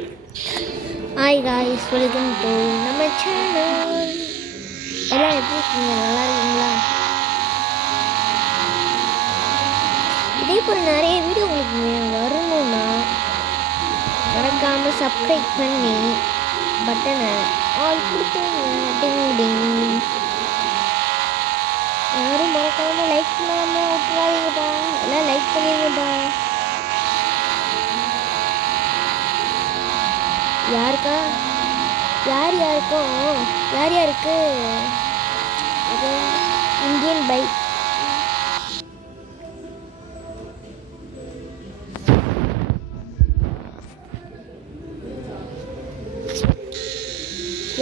Hi guys, welcome to நம்ம channel. எல்லாம் எப்படி இருக்கீங்க? நல்லா இருக்கீங்களா? இதே போல் நிறைய வீடியோ உங்களுக்கு வரணும்னா மறக்காமல் சப்ஸ்கிரைப் பண்ணி பட்டனை ஆல் கொடுத்துருங்க. டிங் டிங். யாரும் மறக்காமல் லைக் பண்ணாமல் விட்டுறாதீங்கப்பா. எல்லாம் லைக் பண்ணிடுங்கப்பா. யாருக்கு இந்தியன் பைக்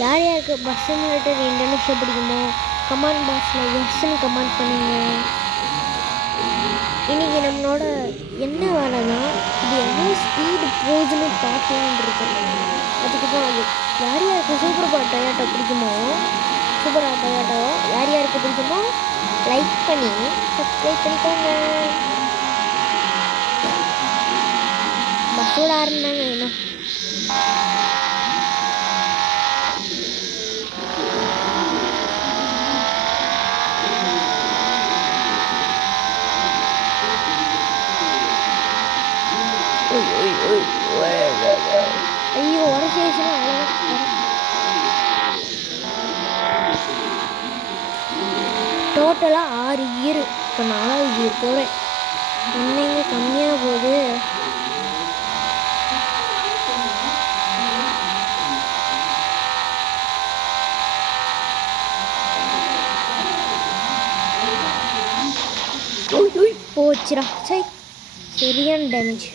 யாருக்கு பஸ் சிமுலேட்டர் எந்த நிமிஷம் பிடிக்குமோ கமெண்ட் பாக்ஸில் எஸ்ன்னு கமெண்ட் பண்ணுங்க. இன்றைக்கி நம்மளோட என்ன வேலைன்னா இது எவ்வளோ ஸ்பீடு போகுதுன்னு பார்க்கலான் இருக்கேன். அதுக்கப்புறம் அது யாருக்கு சூப்பர் டொயோட்டோ பிடிக்குமோ சூப்பர் டொயோட்டோ யாருக்கு பிடிக்குமோ லைக் பண்ணி சப்ஸ்கிரைப் பண்ணிக்கோங்க. பஸ்ஸோட ஆரம்பினாங்க என்ன ஐயோ உடச்சிச்சுன்னா அவ்வளோதான். டோட்டலாக 6 இயர். இப்போ 4வது இயர் போகிறேன். என்னங்க கம்மியாக போகுது. போச்சுரா. சரி, சரியான டேமேஜ்.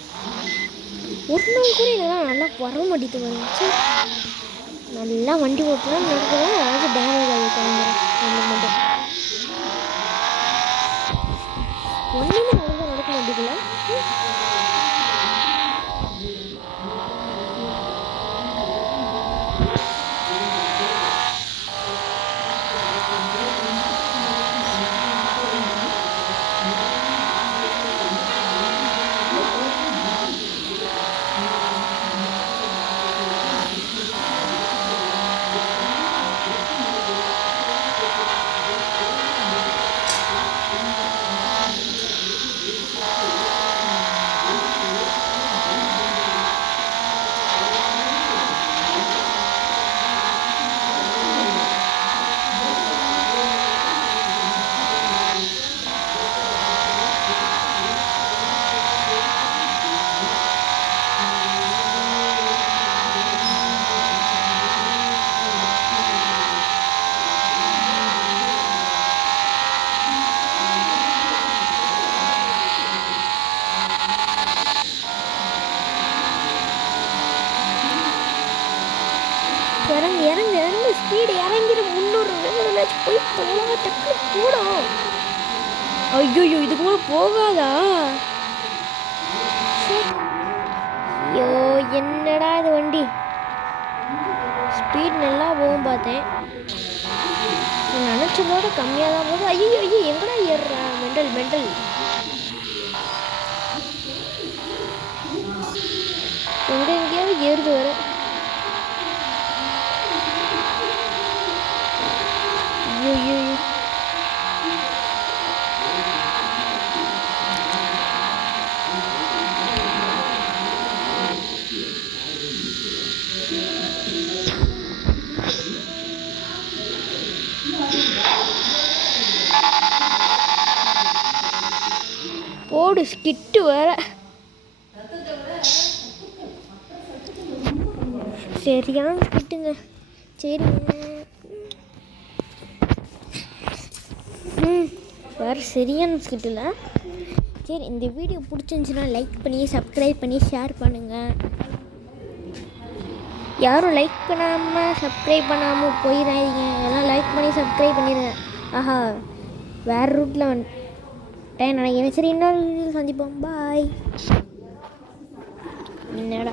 ஒரு நாள் கூட இதெல்லாம் நல்லா வர மாட்டேது. வந்துச்சு நல்லா வண்டி ஓட்டலாம் நடக்குதான். அதாவது டேமேஜ் ஆகி கிளம்புறேன். மட்டும் ஒன்றுமே நடக்க மாட்டேங்கல. இறங்கு ஸ்பீடு இறங்கிற 300 போய் டக்கு போடும். ஐயோ இதுக்கு மேலே போகாதா? ஐயோ என்னடா இது வண்டி ஸ்பீட் நல்லா போகும் பார்த்தேன். நினச்சதோட கம்மியாக தான் போகுது. ஐயோ எங்கடா ஏறுறா? மெண்டல் எங்கேயாவது ஏறுது வர. ஐயோ போடு ஸ்கிட்டு வேற. சரியான ஸ்கிட்டுங்க. சரிங்க வேறு சரியான ஸ்கிட்டில். சரி, இந்த வீடியோ பிடிச்சிருந்துச்சின்னா லைக் பண்ணி சப்ஸ்கிரைப் பண்ணி ஷேர் பண்ணுங்கள். யாரும் லைக் பண்ணாமல் சப்ஸ்கிரைப் பண்ணாமல் போயிடாதீங்க. எல்லாம் லைக் பண்ணி சப்ஸ்கிரைப் பண்ணிடுங்க. ஆஹா, வேறு ரூட்டில் வந்துட்டேன் நினைக்கிறேன். சரி, இன்னொரு வீடியோ சந்திப்போம். பாய். என்னடா